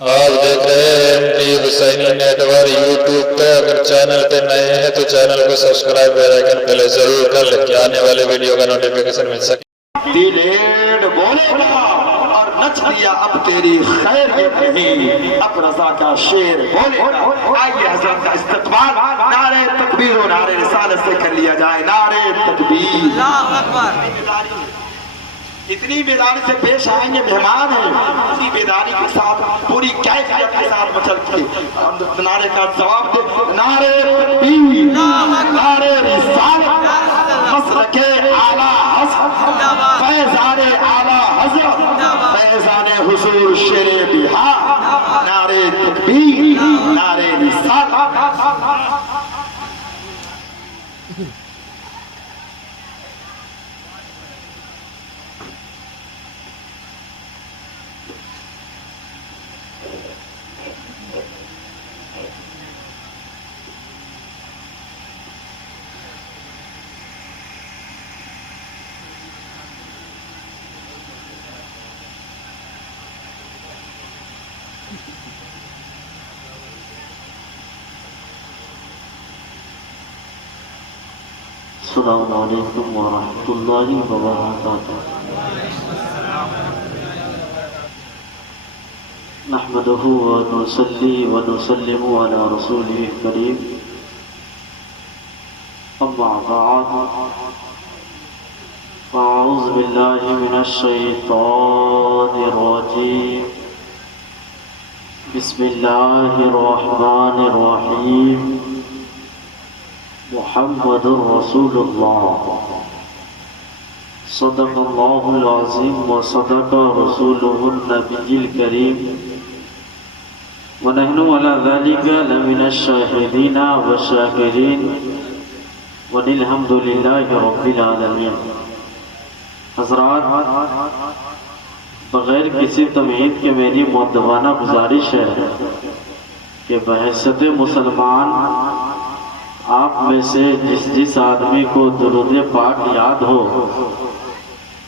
آپ دیکھ رہے ہیں MT حسینی نیٹ ورک یوٹیوب پہ۔ اگر چینل پہ نئے ہیں تو چینل کو سبسکرائب بیل آئیکن پہلے ضرور کر لیں کہ آنے والے ویڈیو کا نوٹیفیکیشن مل سکے۔ دیلیڈ بولے گا اور نچ لیا اب تیری خیر یہ نہیں، اب رضا کا شیر بولے گا۔ آئیے حضرت کا استقبال نعرہ تکبیر و نعرہ رسالت سے کر لیا جائے۔ نعرہ تکبیر، اللہ اکبر۔ اتنی بیداری سے پیش آئیں گے مہمان ہیں، اسی بیداری کے ساتھ پوری کیفیت کے ساتھ مچل کے نعرے کا جواب دے۔ نعرہ تکبیر، نعرہ رسالت، مسلک اعلیٰ حضرت، فیضان اعلیٰ حضرت، فیضان حضور شیر بہار۔ نعرہ تکبیر، نعرہ رسالت۔ السلام علیکم ورحمۃ اللہ وبرکاتہ۔ نحمده ونصلي ونسلم على رسوله الكريم، اما بعد فاعوذ باللہ من الشیطان الرجیم، بسم اللہ الرحمن الرحیم، محمد رسول اللہ، صدق اللہ العظیم وصدق رسولہ النبی الکریم، ونحن علی ذلک لمن الشاہدین والشاکرین، والحمد للہ رب العالمین۔ حضرات، بغیر کسی تمہید کے میری مؤدبانہ گزارش ہے کہ بحیثیت مسلمان آپ میں سے جس آدمی کو درود پاک یاد ہو،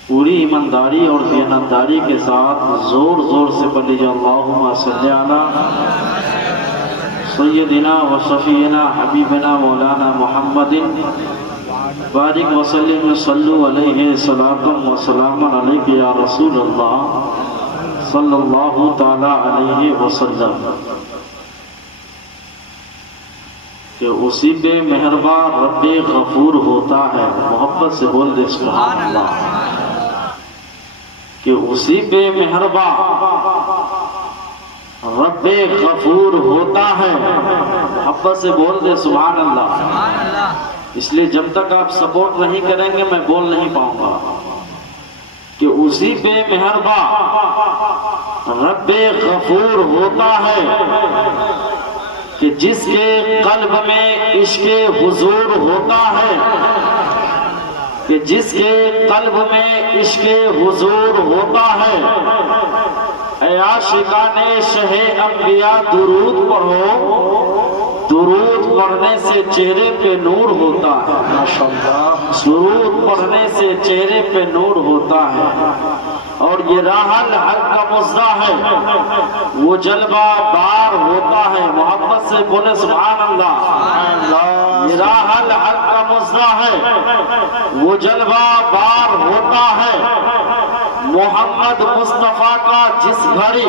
پوری ایمانداری اور دیانتداری کے ساتھ زور زور سے پڑھ لیجیے اللہم صلی علی سیدنا و شفیعنا حبیبنا مولانا محمد بارک وسلم صلو علیہ صلاۃ و سلام علیک یا رسول اللہ صلی اللہ تعالی علیہ وسلم۔ کہ اسی بے مہربان رب غفور ہوتا ہے، محبت سے بول دے سبحان اللہ۔ کہ اسی بے مہربان رب غفور ہوتا ہے، محبت سے بول دے سبحان اللہ۔ اس لیے جب تک آپ سپورٹ نہیں کریں گے میں بول نہیں پاؤں گا۔ کہ اسی بے مہربان رب غفور ہوتا ہے کہ جس کے قلب میں عشق حضور ہوتا ہے، کہ جس کے قلب میں عشق حضور ہوتا ہے۔ اے عاشقان شہ انبیاء درود پڑھو، درود پڑھنے سے چہرے پہ نور ہوتا ہے، درود پڑھنے سے چہرے پہ نور ہوتا ہے۔ اور یہ راہ الحق کا مزدہ ہے، وہ جلوہ بار ہوتا ہے، محبت سے بولے سبحان اللہ۔ یہ راہ الحق کا مزدہ ہے، وہ جلوہ بار ہوتا ہے۔ محمد مصطفیٰ کا جس گھڑی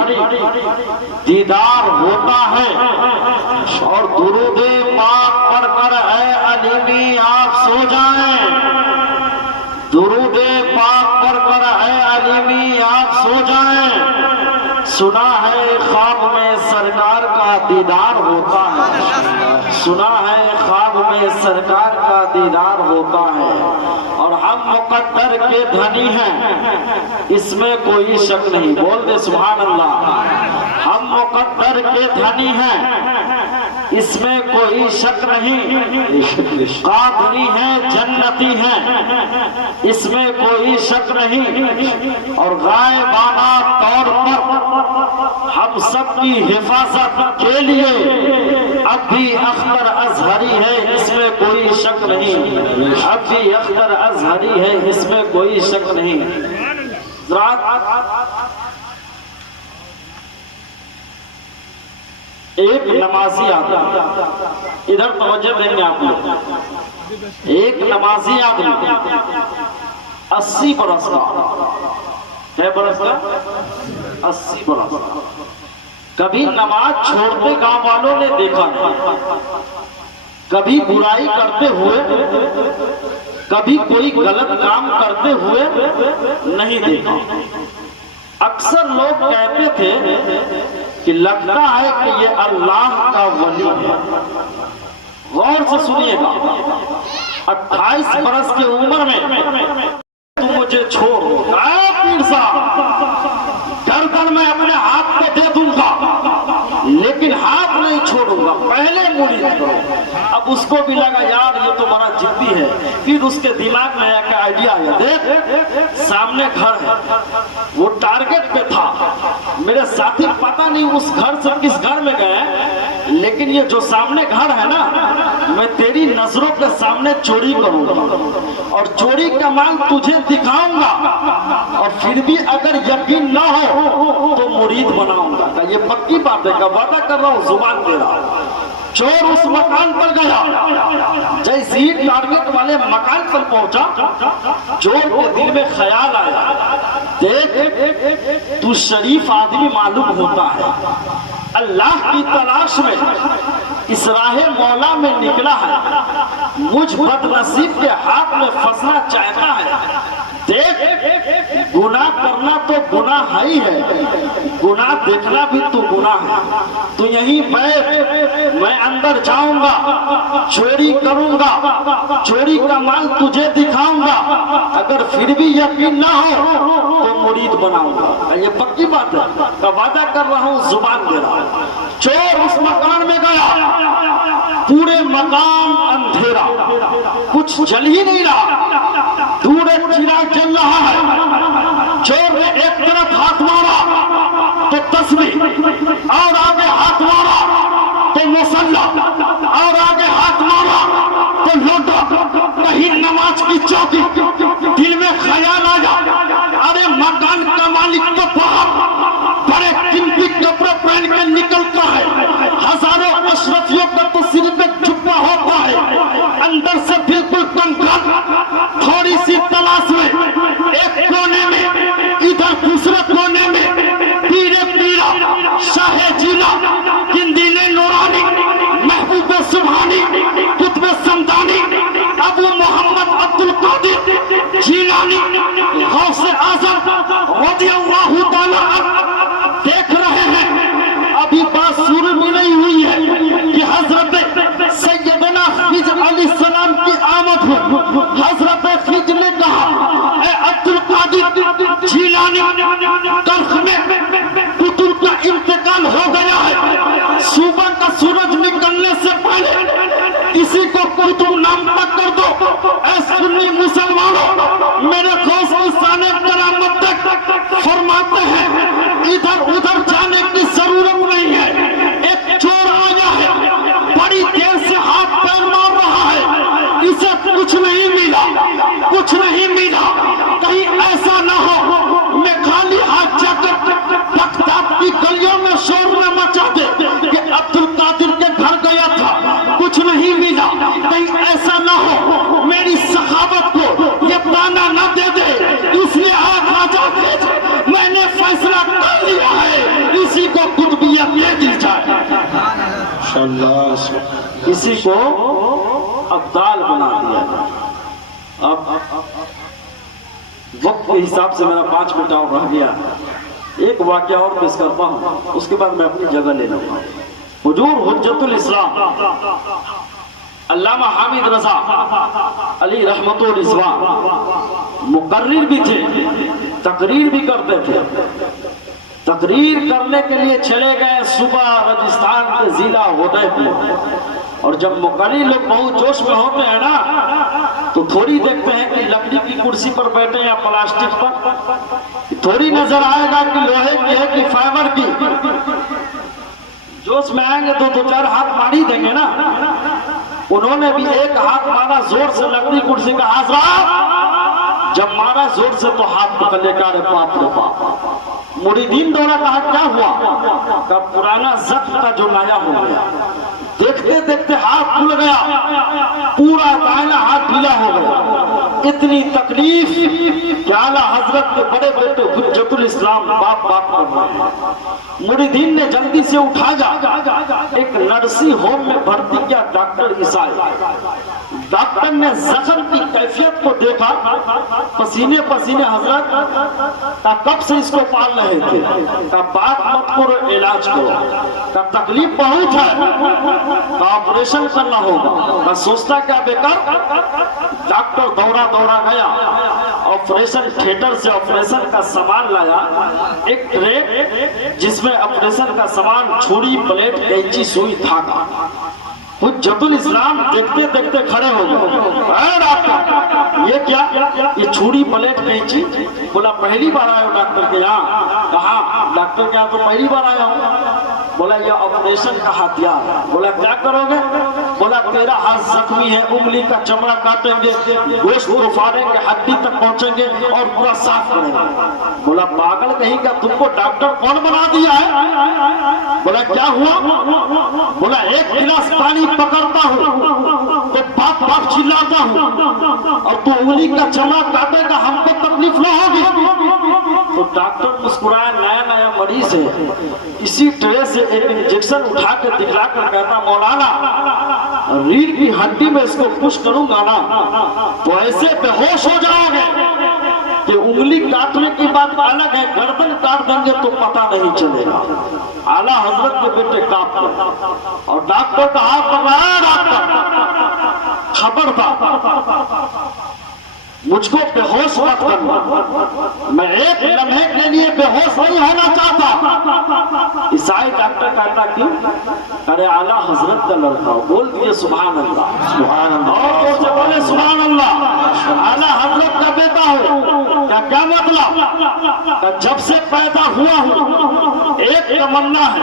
دیدار ہوتا ہے، اور درود پاک پڑھ کر اے علیمی آپ سو جائیں، درود پاک پڑھ کر اے علیمی آپ سو جائیں۔ سنا ہے خواب میں سرکار کا دیدار ہوتا ہے، سنا ہے خواب میں سرکار کا دیدار ہوتا ہے۔ اور ہم مقدر کے دھنی ہیں، اس میں کوئی شک نہیں، بول دے سبحان اللہ۔ ہم مقدر کے دھنی ہیں، اس میں کوئی شک نہیں، قادری ہیں جنتی ہیں، اس میں کوئی شک نہیں۔ اور غائبانہ طور پر ہم سب کی حفاظت کے لیے اب بھی اختر ازہری ہے، اس میں کوئی شک نہیں، اب بھی اختر ازہری ہے، اس میں کوئی شک نہیں۔ ایک نمازی آدمی، ادھر توجہ دیں گے آپ لوگ، ایک نمازی آدمی 80 برس کا، کیا برس کا؟ 80 برس کا، کبھی نماز چھوڑتے گاؤں والوں نے دیکھا نہیں، کبھی برائی کرتے ہوئے، کبھی کوئی غلط کام کرتے ہوئے نہیں دیکھا۔ اکثر لوگ کہتے تھے کہ لگتا ہے کہ یہ اللہ کا ولی ہے۔ غور سے سنیے گا، 28 برس کی عمر میں تم مجھے چھوڑ دو، اے پیر صاحب، گردن میں اپنے ہاتھ پہ دے دوں گا لیکن ہاتھ نہیں چھوڑوں گا، پہلے مرید کرو۔ اب اس کو بھی لگا یار یہ تو بڑا جدی ہے، پھر اس کے دماغ میں ایک آئیڈیا آیا، دیکھ سامنے گھر ہے، وہ ٹارگٹ پہ تھا، میرے ساتھی پتہ نہیں اس گھر سے کس گھر میں گئے، لیکن یہ جو سامنے گھر ہے نا، میں تیری نظروں کے سامنے چوری کروں گا اور چوری کا مال تجھے دکھاؤں گا، اور پھر بھی اگر یقین نہ ہو تو مرید بناؤں گا۔ یہ پکی بات ہے، کا وعدہ کر رہا ہوں، زبان دے رہا ہوں۔ چور اس مکان پر گیا، جیسے ہی ٹارگٹ والے مکان پر پہنچا، چور کے دل میں خیال آیا، دیکھ تو شریف آدمی معلوم ہوتا ہے، اللہ کی تلاش میں اس راہ مولا میں نکلا ہے، مجھ بد نصیب کے ہاتھ میں پھنسنا چاہتا ہے، دیکھ گناہ کرنا تو گناہ ہی ہے، گناہ دیکھنا بھی تو گناہ ہے، تو یہیں بیٹھ، میں اندر جاؤں گا، چوری کروں گا، چوری کا مال تجھے دکھاؤں گا، اگر پھر بھی یقین نہ ہو تو مرید بناؤں گا۔ یہ پکی بات ہے، کا وعدہ کر رہا ہوں، زبان دے رہا ہوں۔ چور اس مکان میں گیا، پورے مکان اندھیرا، کچھ جل ہی نہیں رہا، دور ایک چراغ جل رہا ہے، چور نے ایک طرف ہاتھ مارا تو تسبیح، اور آگے ہاتھ مارا تو مصلی، اور آگے ہاتھ مارا تو لوٹا، کہیں نماز کی چوکی، دل میں خیال آیا، ارے مکان کا مالک تو باہر بڑے قیمتی کپڑے پہن کے نکلتا ہے، ہزاروں اشرفیوں کا تو سر پہ چھپا ہوتا ہے، اندر سے بالکل کنکان، تھوڑی سی تلاش میں ایک کونے میں، ادھر دوسرے کونے میں پیرے پیرا، شاہ جیلا، قندیل نورانی، محبوب سبحانی، قطب سمدانی، ابو محمد عبد القادر جیلانی، غوث اعظم رضی اللہ تعالیٰ عنہ دیکھ رہے ہیں۔ ابھی بات شروع بھی نہیں ہوئی ہے کہ حضرت سیدنا خضر علیہ السلام کی آمد ہو۔ حضرت خضر نے کہا، اے عبد القادر جیلانی، کرخ میں قطب کا انتقال ہو گیا ہے، صبح کا سورج نکلنے سے پہلے اسی کو قطب نام تک کر دو۔ اے سنی مسلمانوں، میرے غوث الثان کرامت تک فرماتے ہیں ادھر ادھر جانے کی ضرورت نہیں ہے، ایک چور آیا ہے، بڑی دیر سے ہاتھ پیر مار رہا ہے، اسے کچھ نہیں ملا، کچھ نہیں ملا، کہیں ایسا نہ ہو میں خالی ہاتھ جا کر بغداد کی گلیوں میں شور نہ مچا دے کہ عبد القادر کے گھر گیا تھا، کچھ نہیں ملا، کہیں ایسا نہ ہو میری سخاوت کو یہ تانا نہ دے دے، اس لیے آج راجہ خضر میں نے فیصلہ کر لیا ہے، اسی کو قطبیت دے دی جائے، اسی کو ابدال بنا دیا جائے۔ اب وقت کے حساب سے میرا 5 منٹ اور رہ گیا، ایک واقعہ اور پیش کرتا ہوں، اس کے بعد میں اپنی جگہ لے لوں گا۔ حضور حجت الاسلام علامہ حامد رضا علی رحمت الرضوان مقرر بھی تھے، تقریر بھی کرتے تھے، تقریر کرنے کے لیے چلے گئے صبح راجستھان کے ضلع ہودے پور، اور جب مقرر لوگ بہت جوش میں ہوتے ہیں نا تو تھوڑی دیکھتے ہیں کہ لکڑی کی کرسی پر بیٹھے یا پلاسٹک پر، تھوڑی نظر آئے گا کہ لوہے کی ہے کہ فائبر کی، جوش میں آئیں گے تو 2-4 ہاتھ ماری دیں گے نا۔ انہوں نے بھی ایک ہاتھ مارا زور سے لکڑی کرسی کا، حضرات جب مارا زور سے تو ہاتھ پکڑ لے کر باپ رے باپ، मुरीदीन दौड़ा, कहा क्या हुआ? का पुराना जख्म का जो नया हो गया। देखते देखते हाथ खुल गया, पूरा दाहिना हाथ ढीला हो गया। इतनी तकलीफ कि आला हजरत के बड़े बेटे हुज्जतुल इस्लाम बाप कर रहे हैं। मुरीदीन ने जल्दी से उठाया, एक नर्सिंग होम में भर्ती किया डॉक्टर ईसाई। डॉक्टर ने जख्म की कैफियत को देखा, पसीने पसीने हजरत का कब से इसको पाल रहे थे, का बात मत करो, इलाज करो, का तकलीफ बहुत है, का ऑपरेशन करना होगा। का सोचता क्या बेकार, डॉक्टर दौड़ा गया, ऑपरेशन थिएटर से ऑपरेशन का सामान लाया, एक ट्रे जिसमें ऑपरेशन का सामान, छुरी, प्लेट, कैंची, सुई, धागा। हुज्जतुल इस्लाम देखते देखते खड़े हो गए। डॉक्टर ये क्या, ये छुरी, प्लेट, कैंची? बोला पहली बार आया हो डॉक्टर के यहाँ? कहा डॉक्टर के यहाँ तो पहली बार आया हूँ। बोला ये ऑपरेशन का हथियार। बोला क्या करोगे? बोला तेरा हाथ जख्मी है, उंगली का चमड़ा काटेंगे, गोश्त को फाड़ेंगे, हड्डी तक पहुंचेंगे और पूरा साफ करेंगे। बोला पागल कहीं का, तुमको डॉक्टर कौन बना दिया है? बोला क्या हुआ? बोला एक गिलास पानी पकड़ता हूँ तो बाप बाप चिल्लाता हूँ और तू उंगली का चमड़ा काटेगा, हमको तकलीफ न होगी। तो डॉक्टर मुस्कुराया, नया मरीज है, इसी ट्रे से एक इंजेक्शन उठा कर दिखला कर कहता मौलाना रीढ़ की हड्डी में इसको पुश करूंगा ना तो ऐसे बेहोश हो जाओगे कि उंगली काटने की बात अलग है, गर्दन काट देंगे तो पता नहीं चलेगा। आला हजरत के बेटे कांप गए और डॉक्टर का हाथ पकड़ा। डॉक्टर खबरदार मुझको बेहोश मत करना, मैं एक लम्हे के लिए बेहोश नहीं होना चाहता। ईसाई डॉक्टर कहता क्यों? अरे आला हजरत का लड़का, बोल दिए सुभान अल्लाह, सुभान अल्लाह, और तो बोले सुभान अल्लाह, आला हजरत का बेटा हो। क्या मतलब? जब से पैदा हुआ हूँ एक तमन्ना है,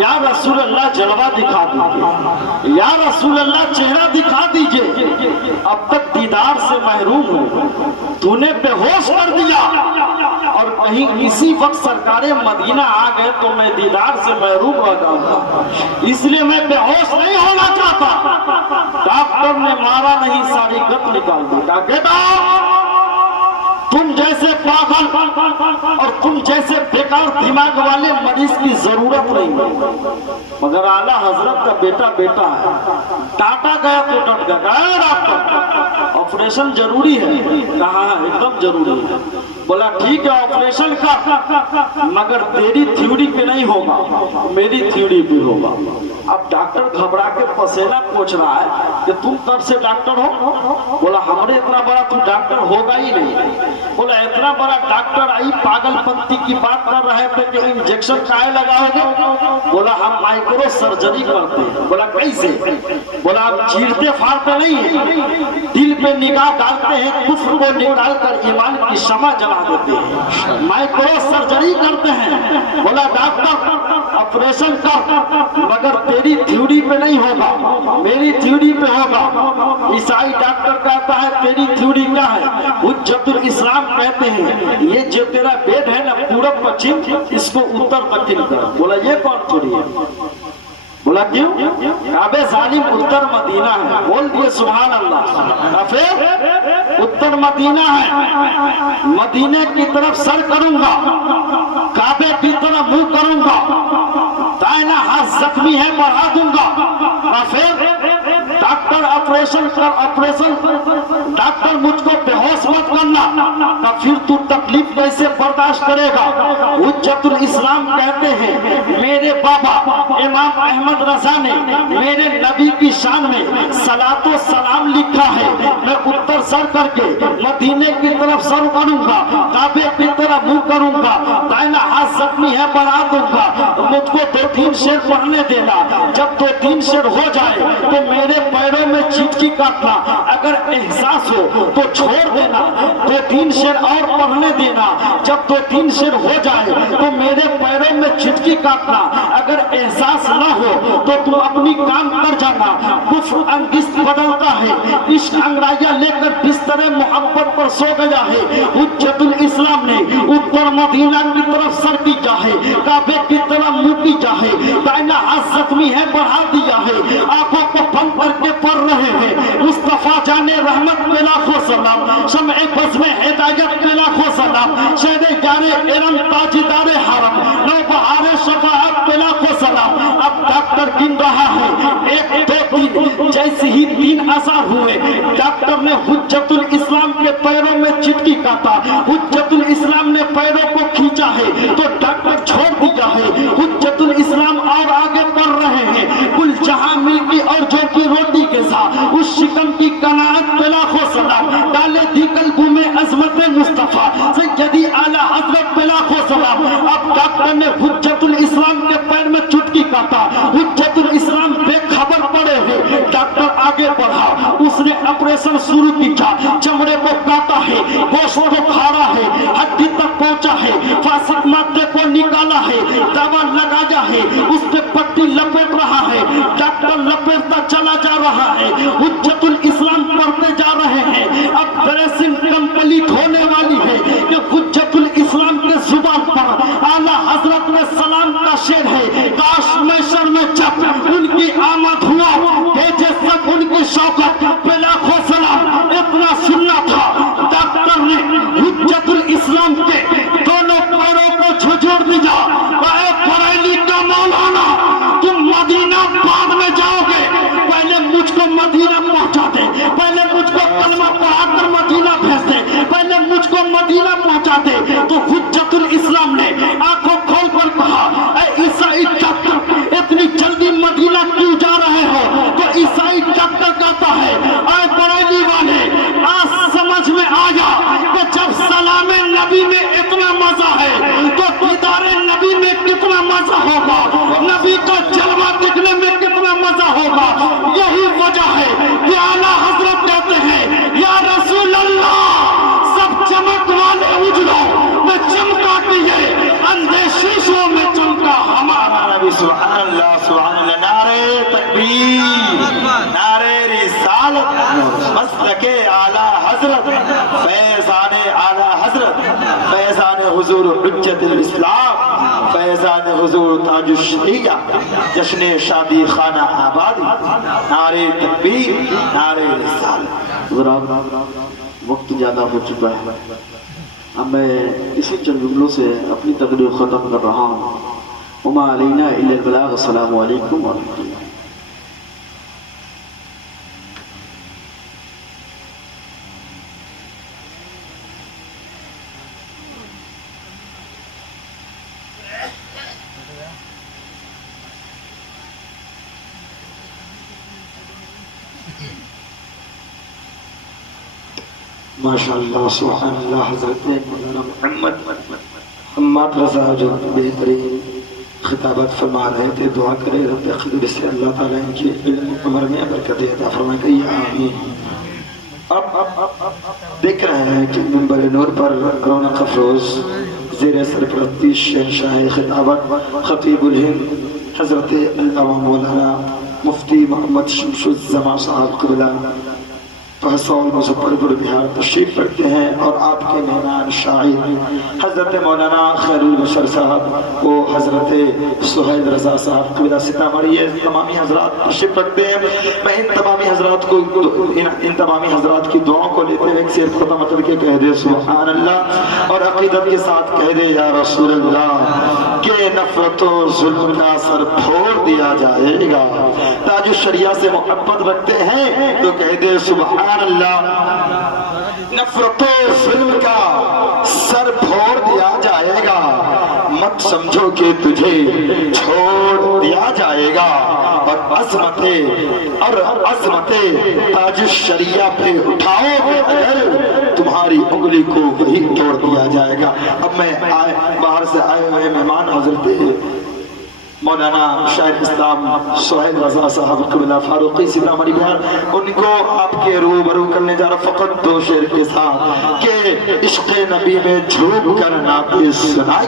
या रसूल अल्लाह जलवा दिखा दीजिए, या रसूल अल्लाह चेहरा दिखा दीजिए। अब तक दीदार से महरूम हूँ, तूने बेहोश कर दिया और कहीं इसी वक्त सरकारे मदीना आ गए तो मैं दीदार से महरूम हो जाऊंगा, इसलिए मैं बेहोश नहीं होना चाहता। डॉक्टर ने मारा नहीं, सारी गत निकाल दी। बेटा तुम जैसे पागल और तुम जैसे बेकार दिमाग वाले मरीज की जरूरत नहीं है, मगर आला हजरत का बेटा बेटा है। डांटा गया तो डट गया। डॉक्टर ऑपरेशन जरूरी है? कहा एकदम जरूरी है। बोला ठीक है ऑपरेशन का, मगर तेरी थ्योरी पे नहीं होगा, मेरी थ्योरी पे होगा। अब डॉक्टर घबरा के पसीना पोंछ रहा है कि तुम कब से डॉक्टर हो? बोला हमने इतना बड़ा तू डॉक्टर होगा ही नहीं। बोला इतना बड़ा डॉक्टर आई पागलपंती की बात कर रहे थे कि इंजेक्शन काहे लगाओगे? बोला हम माइक्रो सर्जरी करते हैं। बोला कैसे? बोला आप चीरते फाड़ते नहीं है, दिल पे निगाह डालते हैं, कुफ्र को निकाल कर ईमान की शमा जला देते हैं, माइक्रो सर्जरी करते हैं। बोला डॉक्टर ऑपरेशन कर, मगर तेरी थ्योरी पे नहीं होगा, मेरी थ्योरी पे होगा। ईसाई डॉक्टर कहता है तेरी थ्योरी क्या है? हुज्जतुल इस्लाम कहते हैं ये जो तेरा बेड है ना पूरब पश्चिम, इसको उत्तर दक्षिण कर। बोला ये कौन थ्योरी है? बोला क्यों? काबे जालिम उत्तर मदीना है। बोल दिए सुभान अल्लाह। फिर उत्तर मदीना है, मदीने की तरफ सर करूंगा, काबे की तरफ मुंह करूंगा, दाहिना हाथ जख्मी है बढ़ा दूंगा। फिर डॉक्टर ऑपरेशन कर, ऑपरेशन डॉक्टर मुझको बेहोश मत करना। फिर तू तकलीफ कैसे बर्दाश्त करेगा? हुज्जतुल इस्लाम कहते हैं मेरे बाबा इमाम अहमद रजा ने मेरे नबी की शान में सलातो सलाम लिखा है। मैं उत्तर सर करके मदीने की तरफ सर करूंगा, काबे की तरफ मुंह करूंगा, दाहिना हाथ जख्मी है बढ़ा दूंगा। मुझको 2-3 शेर पढ़ने देना, जब 2-3 शेर हो जाए तो मेरे पैरों में चींटी काटना, अगर एहसास हो तो छोड़ देना, 2-3 शेर और पढ़ने देना, जब 2-3 शेर हो जाए तो मेरे पैरों में चिटकी काटना, अगर एहसास न हो तो तुम अपनी काम कर जाना। कुफ्र अंगिस्त बदलता है, इश्क अंगड़ाइयां लेकर बिस्तरे मोहब्बत पर सो गया है। हुज्जतुल इस्लाम ने उत्तर मदीना की तरफ सर की चाहे, काबे की तरफ मुंह की चाहे, दाहिना हाथ जख्मी है बढ़ा दिया है, आंखों को बंद करके पढ़ रहे हैं मुस्तफा जाने रहमत पे लाखों सलाम, शम्ए बज़ में हिदायत पे लाखों सलाम, शेरे यारे इरम ताजदारे हरम, नौबहारे शफाअत पे लाखों सलाम। अब डॉक्टर गिन रहा है 1 2 3, जैसे ही 3 असर हुए डॉक्टर ने हुज्जतुल इस्लाम के पैरों में चिटकी काटा, हुज्जतुल इस्लाम ने पैरों को खींचा है तो डॉक्टर छोड़ दिया है। हुज्जतुल इस्लाम और आगे बढ़ रहे हैं, कुल जहां मिल्की और जो की रोटी के साथ उस शिकम की कनात पे लाखों सलाम, डाले दी कल्बू में अजमत मुस्तफा सैयदी आला हजरत पे लाखों सलाम। अब डॉक्टर ने हुज्जतुल इस्लाम के पैर में चुटकी काटा, हुज्जतुल इस्लाम बेखबर पड़े हैं। डॉक्टर आगे बढ़ा, उसने ऑपरेशन शुरू किया, चमड़े को काटा है, गोश्त को फाड़ा है, हड्डी तक पहुंचा है, फासिक मादे को निकाला है, दवा लगाया है, उस पे पट्टी लपेट रहा है। डॉक्टर लपेटता चला जा रहा है, हुज्जतुल इस्लाम पढ़ते जा रहे हैं। अब ड्रेसिंग कंप्लीट होने वाली है कि हुज्जतुल इस्लाम के जुबान पर आला हजरत में सलाम का शेर है, काश मैशर में जब उनकी आमद हुआ भेजे सब उनकी शौकत पे लाखों सलाम। इतना सुनना था, डॉक्टर ने हुज्जतुल इस्लाम के दोनों पैरों को झुझुर दिया। बरेली का मौलाना, तुम मदीना बाद में जाओगे, पहले मुझको मदीना पहुंचा दे, पहले मुझको कलमा पढ़ाकर मदीना भेज दे, पहले मुझको मदीना पहुंचा दे। तो हुज्जतुल इस्लाम ने आंखों खोल कर कहा, ऐ ईसाई डॉक्टर, इतनी जल्दी मदीना क्यों जा रहे हो? तो ईसाई डॉक्टर कहता है, ऐ बरेली वाले, आज समझ में आया कि जब सलामे नबी में इतना मजा है तो दीदारे नबी में कितना मजा होगा, नबी का जलवा दिखने में कितना मजा होगा। यही वजह है कि आला हजरत कहते हैं, या रसूल अल्लाह, सब चमक वाले उजलो में चमका दिए, अंधे शीशों में चमका हमारा नबी। सुभान अल्लाह, सुभान अल्लाह। नारे तकबीर, नारे रिसालत, मसलके आला हजरत, फैज़ाने आला हजरत, फैज़ाने हुजूर हुज्जतुल इस्लाम, फैज़ाने हुजूर ताजुश शरीया, जश्ने शादी खाना आबादी। नारे तकबीर, नारे रिसालत। वक्त ज्यादा हो चुका है, अब मैं इसी चंद जुमलों से अपनी तकरीर खत्म कर रहा हूँ। उमा अलैना इल्लल बलाग। अस्सलामु अलैकुम व रहमतुल्लाह। माशाअल्लाह, सुभान अल्लाह। हज़रत मौलाना मोहम्मद रज़ा जो बेहतरीन खिताबत फरमा रहे थे, दुआ करे रब क़दर से अल्लाह ताला इनकी इल्म उम्र में बरकत अता फरमाए। कहिए आमीन। अब देख रहे हैं कि मिंबर नूर पर रौनक अफरोज ज़ेर सरपरस्ती शहंशाह खिताबत खतीबुल हिंद हज़रत अल्लामा मौलाना मुफ्ती मोहम्मद शमसुज़्ज़मा साहब क़िबला फहसौल मुज़फ़्फ़रपुर बिहार तशरीफ रखते हैं और आपके मेहमान शायर हज़रत मौलाना खैरुल बशर साहब, वो हज़रत सुहैल रज़ा साहब क़िबला सीतामढ़ी, ये तमामी हज़रात तशरीफ रखते हैं। मैं इन तमामी हज़रात को इन तमामी हज़रात की दुआओं को लेते हुए एक शेर ख़त्म करके कह दे सुभान अल्लाह और अक़ीदत के साथ कह दे या रसूल अल्लाह के नफ़रत और ज़ुल्म का सर फोड़ दिया जाएगा। ताजु शरिया से मोहब्बत रखते हैं तो कह दे सुभान अल्लाह, नफरतो जुल्म का सर फोड़ दिया जाएगा। मत समझो कि तुझे छोड़ दिया जाएगा और अज़मते ताज शरिया पे उठाओगे अगर तुम्हारी उंगली को वही तोड़ दिया जाएगा। अब मैं बाहर से आए हुए मेहमान हज़रत मौलाना शायर इस्लाम सुहैल रज़ा साहब क़िबला फारूकी सीतामढ़ी बिहार, उनको आपके रूबरू करने जा रहा फ़कत 2 शेर के साथ के इश्क़ नबी में झूम कर नाते सुनाई।